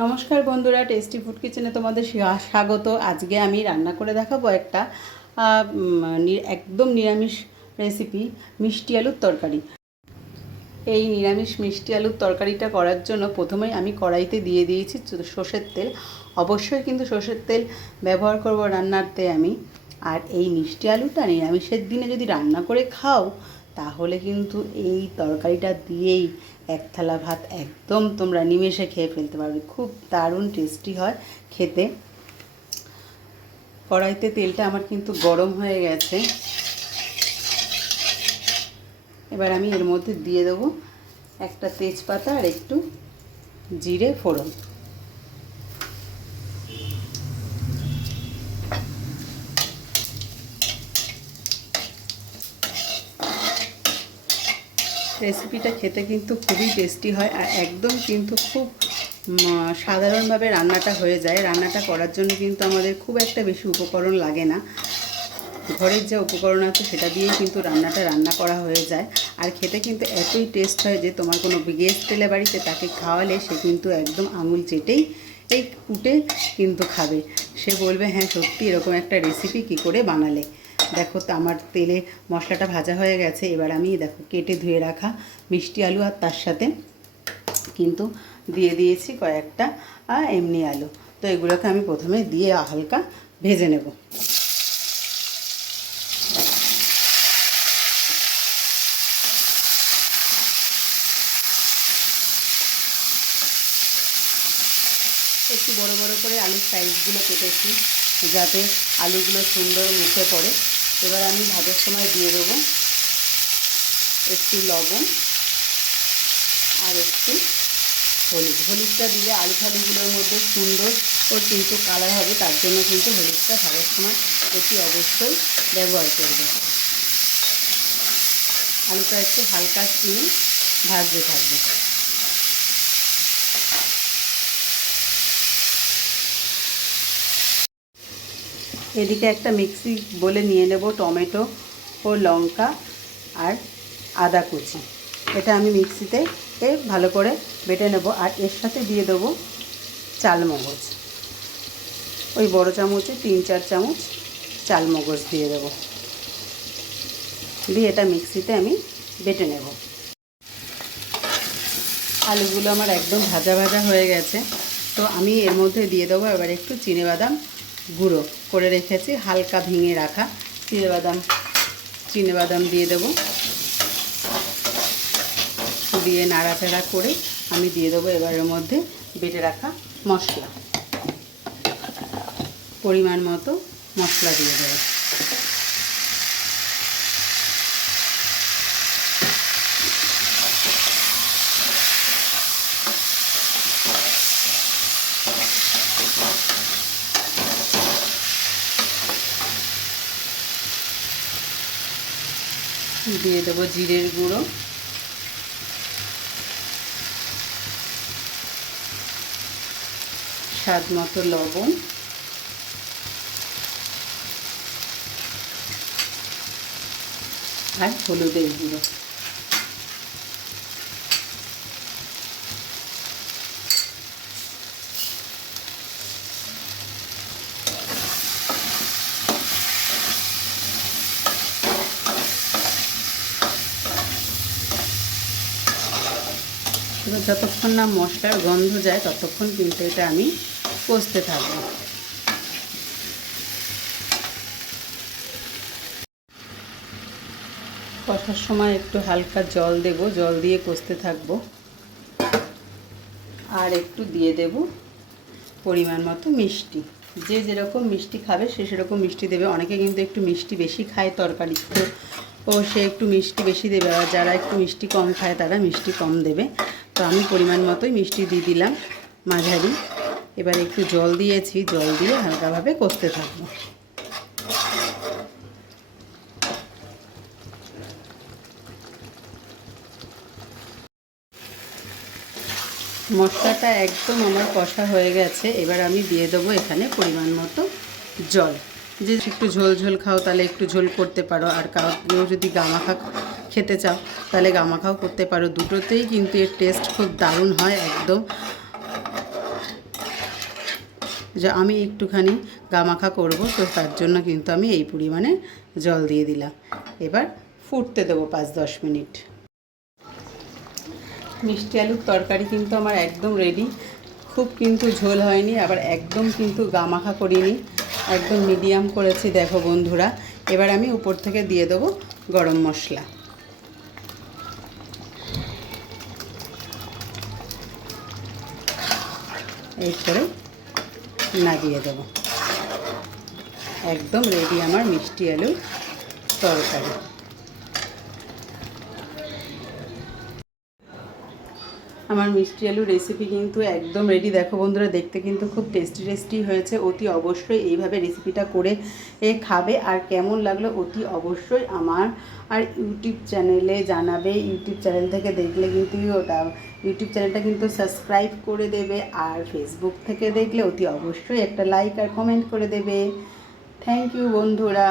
নমস্কার বন্ধুরা tasty food কিচেনে তোমাদের স্বাগত। আজকে আমি রান্না করে দেখাবো একটা একদম নিরামিষ রেসিপি মিষ্টি আলুর তরকারি। এই নিরামিষ মিষ্টি আলুর তরকারিটা করার জন্য প্রথমেই আমি কড়াইতে দিয়ে দিয়েছি সর্ষের তেল। অবশ্যই কিন্তু সর্ষের তেল ব্যবহার করব রান্নাতে আমি। আর এই মিষ্টি আলুটা নিরামিষের দিনে যদি রান্না করে খাও তাহলে কিন্তু এই তরকারিটা দিয়েই এক থালা ভাত একদম তোমরা নিমেষে খেয়ে ফেলতে পারবে। খুব দারুণ টেস্টি হয় খেতে। কড়াইতে তেলটা আমার কিন্তু গরম হয়ে গেছে। এবার আমি এর মধ্যে দিয়ে দেবো একটা তেজপাতা আর একটু জিরে ফোড়ন। রেসিপিটা খেতে কিন্তু খুবই টেস্টি হয় আর একদম কিন্তু খুব সাধারণভাবে রান্নাটা হয়ে যায়। রান্নাটা করার জন্য কিন্তু আমাদের খুব একটা বেশি উপকরণ লাগে না। ঘরের যে উপকরণ আছে সেটা দিয়েই কিন্তু রান্নাটা রান্না করা হয়ে যায়। আর খেতে কিন্তু এতই টেস্ট হয় যে তোমার কোনো গেস্ট এলে বাড়িতে তাকে খাওয়ালে সে কিন্তু একদম আঙুল চেটেই এই কুটে কিন্তু খাবে। সে বলবে হ্যাঁ সত্যি এরকম একটা রেসিপি কি করে বানালে? দেখো তো আমার তেলে মশলাটা ভাজা হয়ে গেছে, এবার আমি দেখো কেটে ধুয়ে রাখা মিষ্টি আলু আর তার সাথে কিন্তু দিয়ে দিয়েছি কয়েকটা এমনি আলু। তো এগুলোকে আমি প্রথমে দিয়ে হালকা ভেজে নেব। একটু বড় বড় করে আলুর সাইজগুলো কেটেছি, যাতে আলুগুলো সুন্দর মুখে পড়ে। এবার আমি ভাজার সময় দিয়ে দেবো একটু লবণ আর একটু হলুদ। হলুদটা দিলে আলু ফালুগুলোর মধ্যে সুন্দর ও কিন্তু কালার হবে, তার জন্য কিন্তু হলুদটা ভাজার সময় এটি অবশ্যই ব্যবহার করবে। আলুটা একটু হালকা চিনি ভাজতে থাকবে। এদিকে একটা মিক্সি বলে নিয়ে নেব, টমেটো ও লঙ্কা আর আদা কুচি। এটা আমি মিক্সিতে ভালো করে বেটে নেব আর এর সাথে দিয়ে দেবো চালমগজ। ওই বড় চামচে তিন চার চামচ চালমগজ দিয়ে দেবো। দিয়ে এটা মিক্সিতে আমি বেটে নেব। আলুগুলো আমার একদম ভাজা ভাজা হয়ে গেছে। তো আমি এর মধ্যে দিয়ে দেবো এবার একটু চিনেবাদাম গুঁড়ো করে রেখেছি, হালকা ভেঙে রাখা। চিনেবাদাম চিনেবাদাম দিয়ে দেবো। দিয়ে নাড়াচাড়া করে আমি দিয়ে দেবো এবারের মধ্যে বেটে রাখা মশলা। পরিমাণ মতো মশলা দিয়ে দেবো। দিয়ে দেবো জিরের গুঁড়ো। স্বাদ মতো লবণ। আর হলুদের গুঁড়ো। যতক্ষণ না মশলার গন্ধ যায়, ততক্ষণ কিন্তু এটা আমি কষতে থাকব। কষার সময় একটু হালকা জল দেব, জল দিয়ে কষতে থাকব। আর একটু দিয়ে দেব পরিমাণ মতো মিষ্টি। যে যেরকম মিষ্টি খাবে, সে সেরকম মিষ্টি দেবে। অনেকে কিন্তু একটু মিষ্টি বেশি খায় তরকারি। তো ও সে একটু মিষ্টি বেশি দেবে, আর যারা একটু মিষ্টি কম খায়, তারা মিষ্টি কম দেবে। তো আমি পরিমাণ মতোই মিষ্টি দিয়ে দিলাম মাঝারি। এবার একটু জল দিয়েছি, জল দিয়ে হালকাভাবে কষতে থাকব। মশলাটা একদম আমার কষা হয়ে গেছে, এবার আমি দিয়ে দেবো এখানে পরিমাণ মতো জল। যে একটু ঝোল ঝোল খাও, তাহলে একটু ঝোল করতে পারো। আর কাউ যদি গামাখা খেতে চাও, তাহলে গামাখাও করতে পারো। দুটোতেই কিন্তু এর টেস্ট খুব দারুণ হয় একদম। যে আমি একটুখানি গামাখা করব, তো তার জন্য কিন্তু আমি এই পরিমাণে জল দিয়ে দিলাম। এবার ফুটতে দেবো পাঁচ দশ মিনিট। মিষ্টি আলুর তরকারি কিন্তু আমার একদম রেডি খুব কিন্তু ঝোল হয়নি, আবার একদম কিন্তু গামাখা করিনি। একদম মিডিয়াম করেছি, দেখো বন্ধুরা। এবার আমি উপর থেকে দিয়ে দেবো গরম মশলা। দেব দিয়ে দেবো। একদম রেডি আমার মিষ্টি আলু তরকারি। আমার মিষ্টি আলু রেসিপি কিন্তু একদম রেডি দেখো বন্ধুরা, দেখতে কিন্তু খুব টেস্টি টেস্টি হয়েছে। অতি অবশ্যই এইভাবে রেসিপিটা করে এ খাবে। আর কেমন লাগল অতি অবশ্যই আমার আর ইউটিউব চ্যানেলে জানাবে। ইউটিউব চ্যানেল থেকে দেখলে কিন্তু ওটা, ইউটিউব চ্যানেলটা কিন্তু সাবস্ক্রাইব করে দেবে। আর ফেসবুক থেকে দেখলে অতি অবশ্যই একটা লাইক আর কমেন্ট করে দেবে। থ্যাংক ইউ বন্ধুরা।